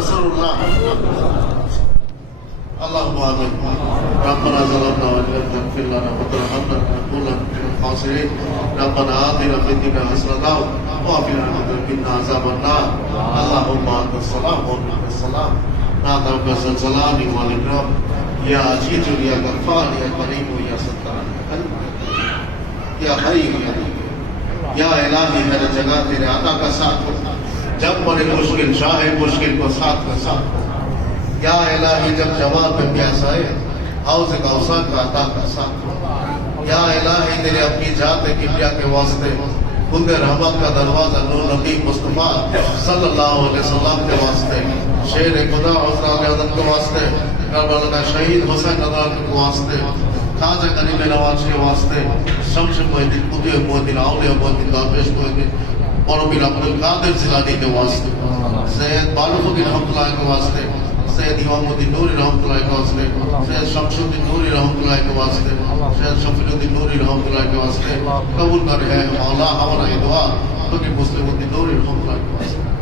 নাসরুল্লাহ اللهم آمين ربنا ظلمنا وإن لم تغفر لنا وترحمنا لنكونن من الخاسرين ربنا آتنا في الدنيا حسنة وفي الآخرة قنا عذاب النار اللهم أنت السلام ومنك السلام نادرك الجلال والإكرام يا عزيز يا غفار يا كريم يا ستار يا حي या इलाही हर जगह तेरे अता का साथ हो जब बड़े मुश्किल चाहे मुश्किल को साथ का साथ या इलाही जब जवाब में प्यास आए हौज़ कौसर का अता का साथ हो या इलाही तेरे अपनी जात किबरिया के वास्ते खुद रहमत का दरवाजा नूर नबी मुस्तफा सल्लल्लाहु अलैहि वसल्लम के वास्ते शेर खुदा हज़रत आदम के वास्ते करबला का शहीद हुसैन नदार के वास्ते खाजा गरीब नवाज के वास्ते शम्स मोहिद्दीन कुतुब मोहिद्दीन औलिया मोहिद्दीन दावेश मोहिद्दीन मौलवी अब्दुल कादिर जिलानी के वास्ते सैयद बालुफुद्दीन रहमतुल्लाह के वास्ते सैयद इमामुद्दीन नूरी रहमतुल्लाह के वास्ते सैयद शमसुद्दीन नूरी रहमतुल्लाह के वास्ते सैयद शफीउद्दीन नूरी रहमतुल्लाह के वास्ते कबूल कर है मौला हमारा ये दुआ क्योंकि मुस्लिमुद्दीन नूरी रहमतुल्लाह के वास्ते